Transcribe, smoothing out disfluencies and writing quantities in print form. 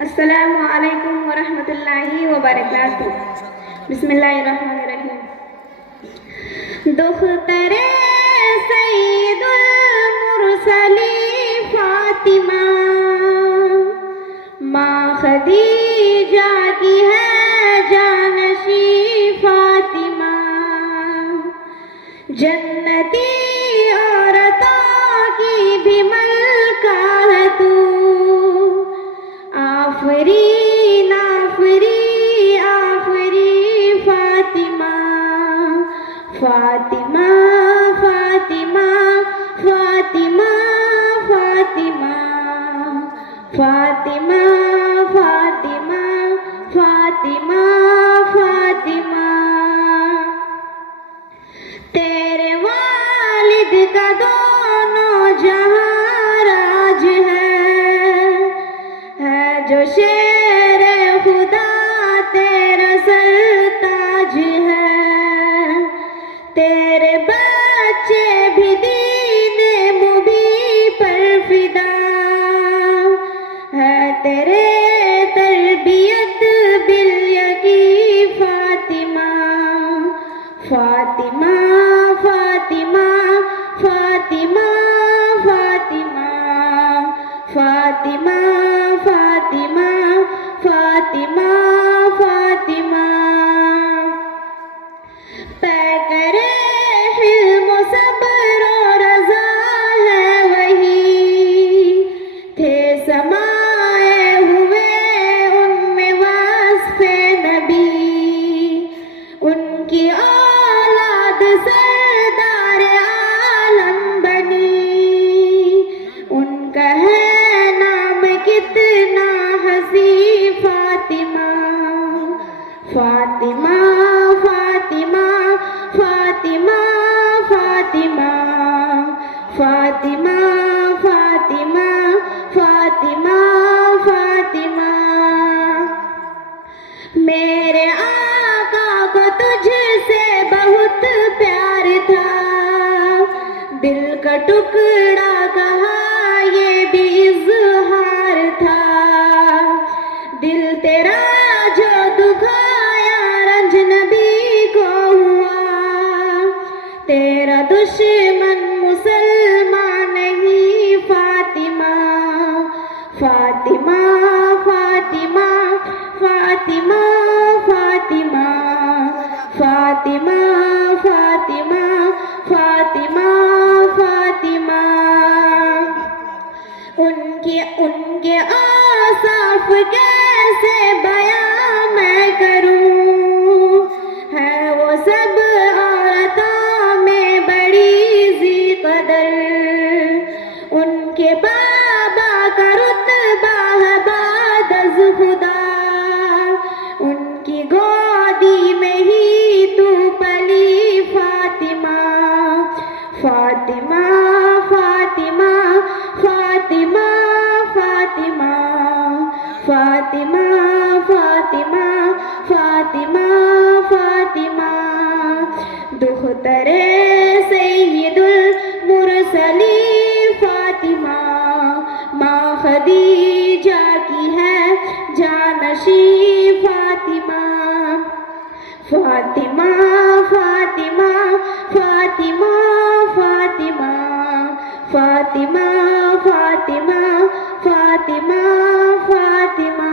السلام علیکم ورحمۃ اللہ وبرکاتہ۔ بسم اللہ الرحمن الرحیم۔ دختر سید المرسلین فاطمہ، ماں خدیجہ کی ہے جانشین فاطمہ، جنتی عورتوں کی بھی ملکہ ہے تو، آفرین آفرین آفرین فاطمہ، فاطمہ فاطمہ فاطمہ فاطمہ فاطمہ فاطمہ فاطمہ فاطمہ۔ تیرے والد کا دونوں جہاں راج ہے جو شیر خدا تیرا سرتاج ہے، تیرے بچے بھی دین مبین پر فدا ہے، تیرے تربیت بالیقین فاطمہ، فاطمہ فاطمہ فاطمہ فاطمہ فاطمہ فاطمہ فاطمہ فاطمہ۔ پیکر حلم و صبر و رضا ہے وہی، تھے سمائے ہوئے ان میں وصف نبی، ان کی اولاد سردار عالم بنی، ان کا ہے نام کتنا حسین فاطمہ، فاطمہ فاطمہ فاطمہ فاطمہ فاطمہ فاطمہ فاطمہ فاطمہ۔ میرے آقا کو تجھ سے بہت پیار تھا، دل کا ٹکڑا کہا یہ بھی اظہار تھا، دل تیرا جو دکھایا رنج نبی کو ہوا، تیرا دشمن مسلمان نہیں فاطمہ، فاطمہ فاطمہ فاطمہ فاطمہ فاطمہ فاطمہ فاطمہ فاطمہ۔ ان کے اوصاف کیسے بیان میں کروں، ہے وہ سب عورتوں میں بڑی ذی قدر، ان کے بابا کا رتبہ ہے بعد از خدا، ان کی گودی میں ہی تو پلی فاطمہ، فاطمہ فاطمہ فاطمہ فاطمہ فاطمہ فاطمہ فاطمہ فاطمہ۔ دختر سید المرسلین فاطمہ، ماں خدیجہ کی ہے جانشین فاطمہ، فاطمہ فاطمہ فاطمہ فاطمہ فاطمہ فاطمہ فاطمہ فاطمہ۔